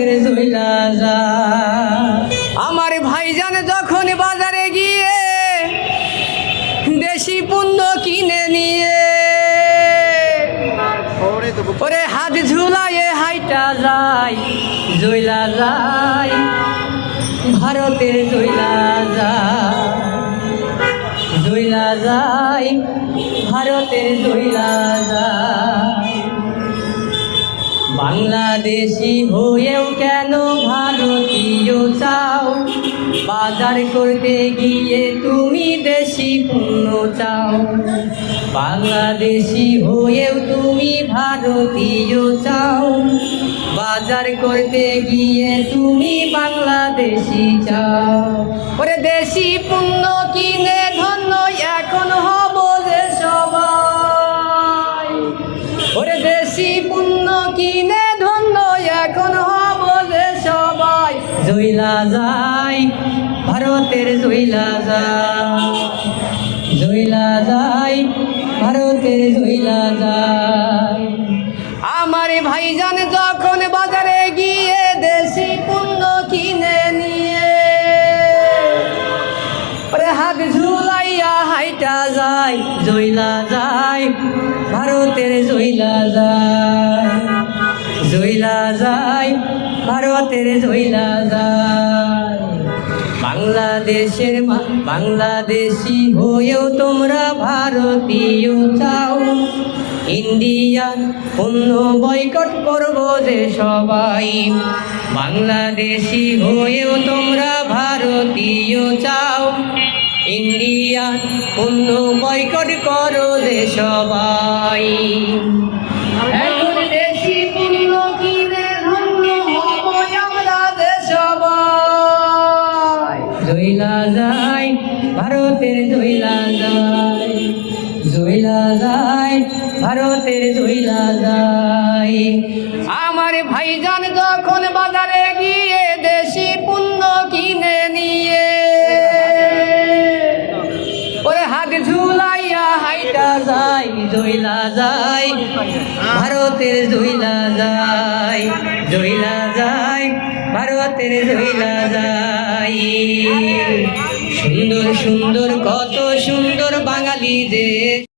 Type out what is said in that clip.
ভারতের জইলা যায়। আমার ভাইজান যখন বাজারে গিয়ে দেশি পণ্য কিনে নিয়ে ওরে হাত ঝুলাইয়ে হাইটা যায়, জইলা যায় ভারতের জইলা যায়, জইলা যায় ভারতের জইলা যায়। বাংলাদেশি হয়েও কেন ভারতীয় চাও, বাজার করতে গিয়ে তুমি দেশি পণ্য চাও। বাংলাদেশি হয়েও তুমি ভারতীয় চাও, বাজার করতে গিয়ে তুমি বাংলাদেশি চাও। ওরে দেশি পণ্য কিনে ধন্য এখন হব যে সবাই, ওরে দেশি পণ্য কিনে ধন্য এখন হব যে সবাই। জইলা যায় ভারতের জইলা যায়, জইলা যায় ভারতের জইলা যায়। আমার ভাইজান যখন বাজারে গিয়ে দেশি পণ্য কিনে নিয়ে হাত ঝুলাইয়া হাইটা যায়, জইলা যায় ভারতের জইলা যায়, জইলা যায় ভারতের জইলা যায়। বাংলাদেশের বাংলাদেশি হয়েও তোমরা ভারতীয় চাও, ইন্ডিয়ান পণ্য বয়কট করবো যে সবাই। বাংলাদেশি হয়েও তোমরা ভারতীয় চাও, ইন্ডিয়ান পণ্য বয়কট করো যে সবাই। এখন দেশি পণ্য কিনে ধন্য হব আমরা যে সবাই। জইলা যায় ভারতের জইলা যায়, জইলা যায় ভারতের জইলা যায়। আমার ভাইজান যখন বাজারে গিয়ে দেশি পণ্য কিনে নিয়ে ওরে হাত ঝুলাইয়া হাইটা যায়, জইলা যায় ভারতের জইলা যায়, জইলা যায় ভারতের জইলা যায়। সুন্দর সুন্দর কত সুন্দর বাঙালি দেশ।